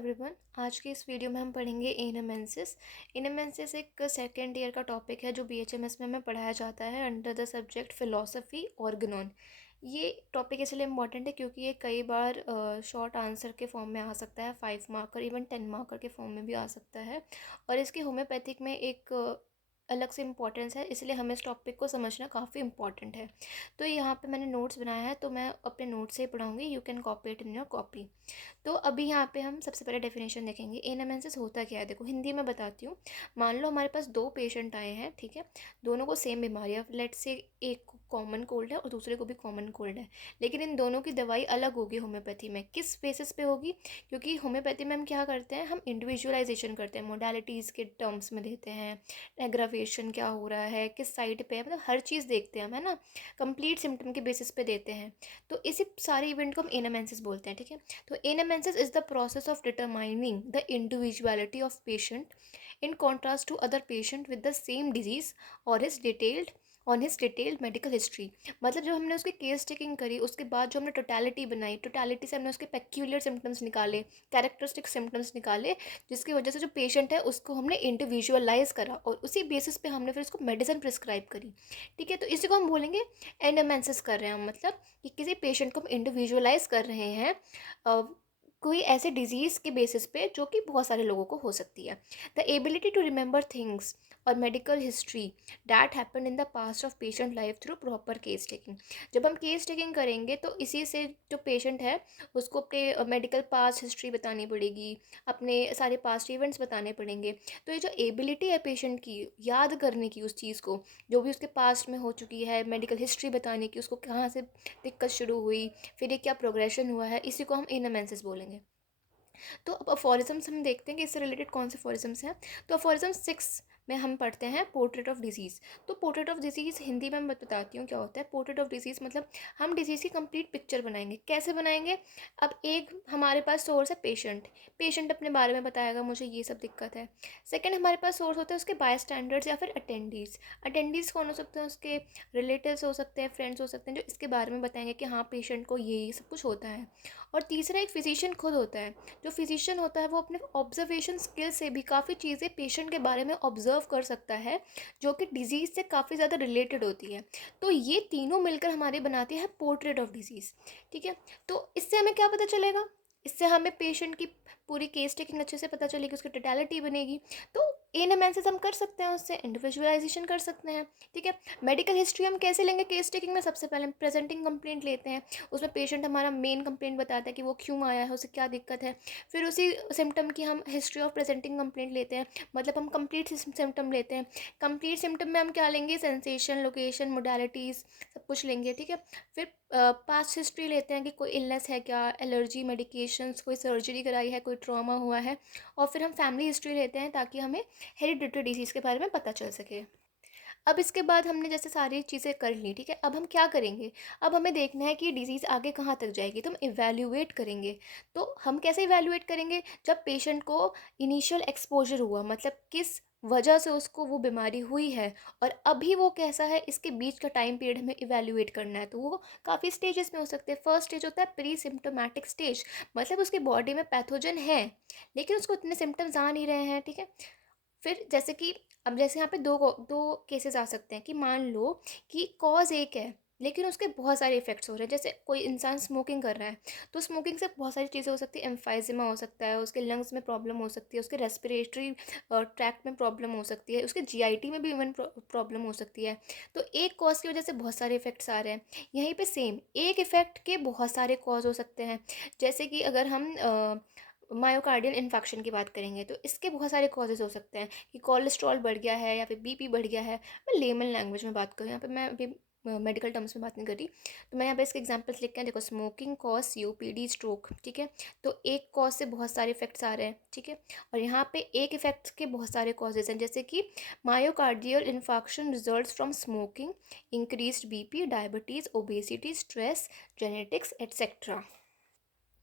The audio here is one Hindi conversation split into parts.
एवरीवन। आज की इस वीडियो में हम पढ़ेंगे एनामेंसिस। एनामेंसिस एक सेकेंड ईयर का टॉपिक है जो बीएचएमएस में हमें पढ़ाया जाता है under the subject philosophy Organon. ये टॉपिक इसलिए इम्पॉर्टेंट है क्योंकि ये कई बार शॉर्ट आंसर के फॉर्म में आ सकता है, 5 मार्कर इवन 10 मार्कर के फॉर्म में भी आ सकता है। और इसकी होम्योपैथिक में एक अलग से इम्पॉर्टेंस है, इसलिए हमें इस टॉपिक को समझना काफ़ी इम्पॉर्टेंट है। तो यहाँ पे मैंने नोट्स बनाया है, तो मैं अपने नोट्स से ही पढ़ाऊँगी। You can copy it in your copy. तो अभी यहाँ पे हम सबसे पहले डेफिनेशन देखेंगे। एनामेंसिस होता क्या है, देखो हिंदी में बताती हूँ। मान लो हमारे पास दो पेशेंट आए हैं, ठीक है। दोनों को सेम बीमारी है, लेट से एक को कॉमन कोल्ड है और दूसरे को भी कॉमन कोल्ड है, लेकिन इन दोनों की दवाई अलग होगी होम्योपैथी में। किस बेसिस पे होगी? क्योंकि होम्योपैथी में हम क्या करते हैं, हम इंडिविजुअलाइजेशन करते हैं, मोडालिटीज़ के टर्म्स में देते हैं, एग्रावेशन क्या हो रहा है, किस साइड पे है, मतलब हर चीज़ देखते हैं हम, है ना। कंप्लीट सिम्टम के बेसिस पे देते हैं। तो इसी सारे इवेंट को हम एनामेंसिस बोलते हैं, ठीक है। तो anamnesis is the process of determining the individuality of patient in contrast to other patient with the same disease और हिज डिटेल्ड मेडिकल हिस्ट्री। मतलब जब हमने उसकी केस टेकिंग करी, उसके बाद जो हमने टोटलिटी बनाई, टोटलिटी से हमने उसके पेक्यूलियर सिम्टम्स निकाले, कैरेक्टरिस्टिक सिम्टम्स निकाले, जिसकी वजह से जो पेशेंट है उसको हमने इंडिविजुअलाइज करा और उसी बेसिस पे हमने फिर उसको मेडिसिन प्रिस्क्राइब करी, ठीक है। तो इसी को हम बोलेंगे एनामेंसिस कर रहे हैं हम, मतलब कि किसी पेशेंट को हम इंडिविजुअलाइज कर रहे हैं कोई ऐसे डिजीज़ के बेसिस पे जो कि बहुत सारे लोगों को हो सकती है। The ability to remember things और medical history that happen in the past of patient life through proper case taking. जब हम केस टेकिंग करेंगे तो इसी से जो पेशेंट है उसको अपने मेडिकल पास्ट हिस्ट्री बतानी पड़ेगी, अपने सारे पास्ट इवेंट्स बताने पड़ेंगे। तो ये जो एबिलिटी है पेशेंट की याद करने की उस चीज़ को, जो भी उसके पास्ट में हो चुकी है, मेडिकल हिस्ट्री बताने की, उसको कहाँ से दिक्कत शुरू हुई, फिर ये क्या प्रोग्रेशन हुआ है, इसी को हम एनामेंसिस बोलेंगे। तो अब अफोरिज्म्स हम देखते हैं कि इससे रिलेटेड कौन से अफोरिज्म्स हैं। तो अफोरिज्म 6 में हम पढ़ते हैं पोर्ट्रेट ऑफ डिजीज़। तो पोर्ट्रेट ऑफ डिजीज़ हिंदी में मैं बताती हूँ क्या होता है। पोर्ट्रेट ऑफ डिजीज़ मतलब हम डिजीज़ की कंप्लीट पिक्चर बनाएंगे। कैसे बनाएंगे? अब एक हमारे पास सोर्स है पेशेंट, पेशेंट अपने बारे में बताएगा मुझे ये सब दिक्कत है। सेकंड हमारे पास सोर्स होता है उसके बाय स्टैंडर्ड्स या फिर अटेंडीज़। अटेंडीज़ कौन हो सकते हैं? उसके रिलेटिव्स हो सकते हैं, फ्रेंड्स हो सकते हैं, जो इसके बारे में बताएंगे कि हाँ पेशेंट को ये सब कुछ होता है। और तीसरा एक फिजिशियन खुद होता है। जो फिजिशियन होता है वो अपने ऑब्जर्वेशन स्किल से भी काफ़ी चीज़ें पेशेंट के बारे में ऑब्जर्व कर सकता है, जो कि डिजीज़ से काफ़ी ज़्यादा रिलेटेड होती है। तो ये तीनों मिलकर हमारी बनाती है पोर्ट्रेट ऑफ डिजीज़, ठीक है। तो इससे हमें क्या पता चलेगा? इससे हमें पेशेंट की पूरी केस टेकिंग अच्छे से पता चलेगी, उसकी टोटलिटी बनेगी। तो एनामेंसिस हम कर सकते हैं, उससे इंडिविजुअलाइजेशन कर सकते हैं, ठीक है। मेडिकल हिस्ट्री हम कैसे लेंगे केस टेकिंग में? सबसे पहले हम प्रेजेंटिंग कंप्लेंट लेते हैं, उसमें पेशेंट हमारा मेन कंप्लेंट बताता है कि वो क्यों आया है, उसे क्या दिक्कत है। फिर उसी सिम्टम की हम हिस्ट्री ऑफ प्रेजेंटिंग कंप्लेंट लेते हैं, मतलब हम कंप्लीट सिम्टम लेते हैं। कंप्लीट सिम्टम में हम क्या लेंगे? सेंसेशन, लोकेशन, मोडालिटीज़, सब कुछ लेंगे, ठीक है। फिर पास्ट हिस्ट्री लेते हैं कि कोई इलनेस है क्या, एलर्जी, मेडिकेशंस, कोई सर्जरी कराई है, कोई ट्रॉमा हुआ है। और फिर हम फैमिली हिस्ट्री लेते हैं ताकि हमें हेरिडिटरी डिजीज़ के बारे में पता चल सके। अब इसके बाद हमने जैसे सारी चीज़ें कर ली, ठीक है। अब हम क्या करेंगे? अब हमें देखना है कि डिज़ीज़ आगे कहाँ तक जाएगी, तो हम इवैल्यूएट करेंगे। तो हम कैसे इवैल्यूएट करेंगे? जब पेशेंट को इनिशियल एक्सपोज़र हुआ, मतलब किस वजह से उसको वो बीमारी हुई है और अभी वो कैसा है, इसके बीच का टाइम पीरियड हमें इवैल्यूएट करना है। तो वो काफ़ी स्टेजेस में हो सकते हैं। फर्स्ट स्टेज होता है प्री सिम्प्टोमेटिक स्टेज, मतलब उसकी बॉडी में पैथोजन है लेकिन उसको इतने सिम्टम्स आ नहीं रहे हैं, ठीक है। फिर जैसे कि अब जैसे यहाँ पे दो केसेस आ सकते हैं कि मान लो कि कॉज एक है लेकिन उसके बहुत सारे इफेक्ट्स हो रहे हैं। जैसे कोई इंसान स्मोकिंग कर रहा है, तो स्मोकिंग से बहुत सारी चीज़ें हो सकती है। एम्फाइजिमा हो सकता है, उसके लंग्स में प्रॉब्लम हो सकती है, उसके रेस्पिरेटरी ट्रैक्ट में प्रॉब्लम हो सकती है, उसके जीआईटी में भी इवन प्रॉब्लम हो सकती है। तो एक कॉज की वजह से बहुत सारे इफेक्ट्स आ रहे हैं। यहीं पे सेम एक इफेक्ट के बहुत सारे कॉज हो सकते हैं। जैसे कि अगर हम मायोकार्डियल इन्फेक्शन की बात करेंगे तो इसके बहुत सारे कॉजेज़ हो सकते हैं कि कोलेस्ट्रॉल बढ़ गया है या फिर बीपी बढ़ गया है। मैं लेमन लैंग्वेज में बात करूँ, यहाँ पे मैं अभी मेडिकल टर्म्स में बात नहीं कर रही। तो मैं यहाँ पे इसके एग्जांपल्स लिख के हैं, देखो स्मोकिंग कॉज सीओपीडी, स्ट्रोक, ठीक है। तो एक कॉज से बहुत सारे इफेक्ट्स आ रहे हैं, ठीक है। और यहाँ पे एक इफेक्ट के बहुत सारे कॉजेज़ हैं, जैसे कि myocardial infection results from smoking, increased BP, diabetes, obesity, stress, genetics etcetera,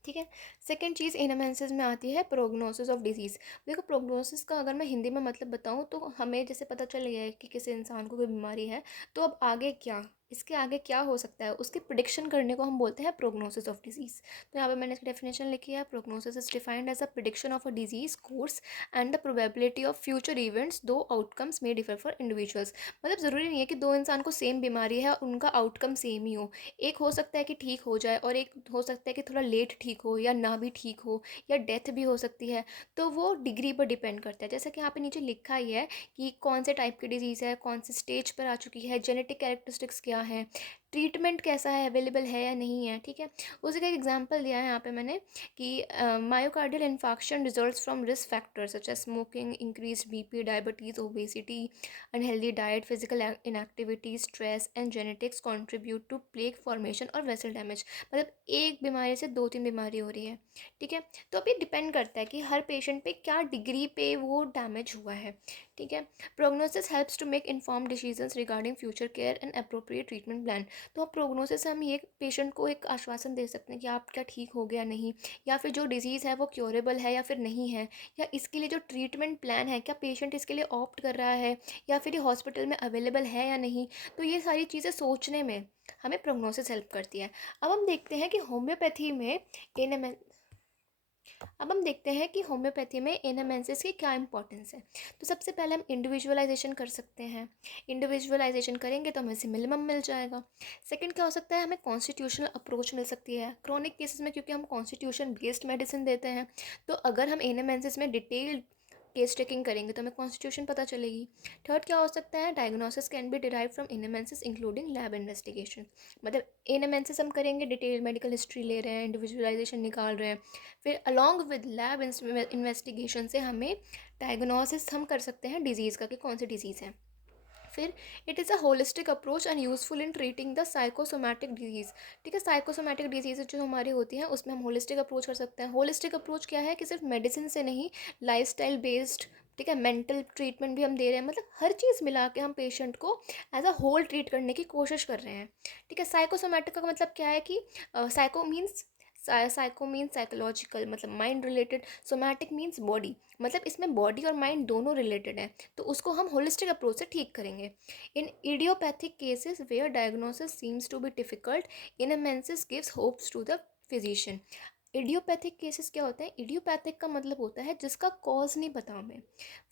ठीक है। सेकंड चीज़ एनामेंसिस में आती है प्रोग्नोसिस ऑफ डिजीज़। देखो प्रोग्नोसिस का अगर मैं हिंदी में मतलब बताऊँ तो हमें जैसे पता चल गया है कि किसी इंसान को कोई बीमारी है, तो अब आगे क्या, इसके आगे क्या हो सकता है, उसकी प्रिडिक्शन करने को हम बोलते हैं प्रोग्नोसिस ऑफ डिजीज़। तो यहाँ पे मैंने इसकी डेफिनेशन लिखी है, prognosis is defined as a prediction of a disease course and the probability of future events, दो आउटकम्स में डिफर फॉर इंडिविजुअल्स। मतलब ज़रूरी नहीं है कि दो इंसान को सेम बीमारी है और उनका आउटकम सेम ही हो। एक हो सकता है कि ठीक हो जाए और एक हो सकता है कि थोड़ा लेट ठीक हो या ना भी ठीक हो, या डेथ भी हो सकती है। तो वो डिग्री पर डिपेंड करता है, जैसा कि यहाँ पे नीचे लिखा ही है कि कौन से टाइप की डिजीज़ है, कौन से स्टेज पर आ चुकी है, जेनेटिक कैरेक्टरिस्टिक्स क्या है, ट्रीटमेंट कैसा है, अवेलेबल है या नहीं है। ठीक है, उसी का एक एग्जांपल दिया है यहाँ पे मैंने कि myocardial infarction results from risk factors such as smoking, increase BP, diabetes, obesity, unhealthy diet, physical inactivity, stress and genetics contribute to plaque formation और वेसल डैमेज। मतलब एक बीमारी से दो तीन बीमारी हो रही है। ठीक है, तो अब ये डिपेंड करता है कि हर पेशेंट पे क्या डिग्री पे वो डैमेज हुआ है। ठीक है, prognosis helps to make inform decisions regarding future care and appropriate treatment plan. तो अब प्रोग्नोसिस से हम ये पेशेंट को एक आश्वासन दे सकते हैं कि आप क्या ठीक हो गया नहीं, या फिर जो डिजीज़ है वो क्योरेबल है या फिर नहीं है, या इसके लिए जो ट्रीटमेंट प्लान है क्या पेशेंट इसके लिए ऑप्ट कर रहा है, या फिर ये हॉस्पिटल में अवेलेबल है या नहीं। तो ये सारी चीज़ें सोचने में हमें प्रोग्नोसिस हेल्प करती है। अब हम देखते हैं कि होम्योपैथी में एन अब हम देखते हैं कि होम्योपैथी में एनामेंसिस की क्या इंपॉर्टेंस है। तो सबसे पहले हम इंडिविजुअलाइजेशन कर सकते हैं। इंडिविजुअलाइजेशन करेंगे तो हमें सिमिलम मिल जाएगा। सेकंड क्या हो सकता है, हमें कॉन्स्टिट्यूशनल अप्रोच मिल सकती है क्रॉनिक केसेस में, क्योंकि हम कॉन्स्टिट्यूशन बेस्ड मेडिसिन देते हैं। तो अगर हम एनामेंसिस में डिटेल्ड केस टेकिंग करेंगे तो हमें कॉन्स्टिट्यूशन पता चलेगी। थर्ड क्या हो सकता है, diagnosis can be derive from anamnesis including lab investigation. मतलब एनामेंसिस हम करेंगे, डिटेल मेडिकल हिस्ट्री ले रहे हैं, इंडिविजुअलाइजेशन निकाल रहे हैं, फिर अलॉन्ग विद लैब इन्वेस्टिगेशन से हमें डायग्नोसिस हम कर सकते हैं डिजीज़ का कि कौन सी डिजीज़ है। फिर it is a holistic approach and useful in treating the psychosomatic disease. ठीक है, साइकोसोमैटिक डिजीज़ जो हमारी होती हैं उसमें हम होलिस्टिक अप्रोच कर सकते हैं। होलिस्टिक अप्रोच क्या है कि सिर्फ मेडिसिन से नहीं, लाइफस्टाइल बेस्ड, ठीक है, मेंटल ट्रीटमेंट भी हम दे रहे हैं। मतलब हर चीज़ मिला के हम पेशेंट को एज अ होल ट्रीट करने की कोशिश कर रहे हैं। ठीक है, साइकोसोमैटिक का मतलब क्या है कि psycho means psycho means psychological, मतलब mind related, somatic means body, मतलब इसमें बॉडी और माइंड दोनों रिलेटेड है। तो उसको हम होलिस्टिक अप्रोच से ठीक करेंगे। In idiopathic cases where diagnosis seems to be difficult, anamnesis gives hopes to the physician. Idiopathic cases क्या होते हैं, इडियोपैथिक का मतलब होता है जिसका कॉज नहीं पता हमें।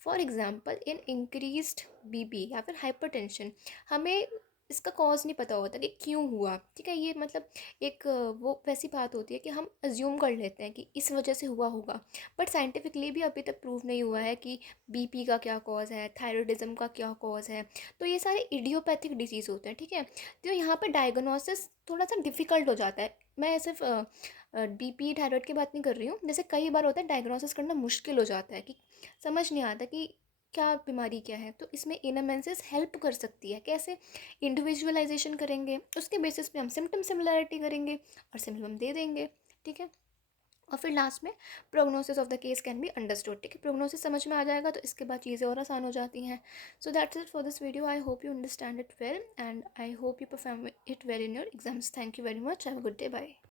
For example in increased BP या फिर हाइपरटेंशन, हमें इसका कॉज नहीं पता होता कि क्यों हुआ। ठीक है, ये मतलब एक वो वैसी बात होती है कि हम अज्यूम कर लेते हैं कि इस वजह से हुआ होगा, बट साइंटिफिकली भी अभी तक प्रूव नहीं हुआ है कि बीपी का क्या कॉज है, थायराइडिज्म का क्या कॉज है। तो ये सारे इडियोपैथिक डिजीज़ होते हैं। ठीक है, तो यहाँ पर डायग्नोसिस थोड़ा सा डिफिकल्ट हो जाता है। मैं सिर्फ बीपी थायराइड की बात नहीं कर रही हूँ, जैसे कई बार होता है डायग्नोसिस करना मुश्किल हो जाता है कि समझ नहीं आता कि क्या बीमारी क्या है। तो इसमें एनामेंसिस हेल्प कर सकती है। कैसे, इंडिविजुअलाइजेशन करेंगे, उसके बेसिस पे हम सिम्टम सिमिलैरिटी करेंगे और सिम्टम दे देंगे। ठीक है, और फिर लास्ट में prognosis of the case can be understood. ठीक है, प्रोग्नोसिस समझ में आ जाएगा तो इसके बाद चीज़ें और आसान हो जाती हैं। So that's it for this video. I hope you understand it well and I hope you perform it well in your exams. Thank you very much, have a good day, bye.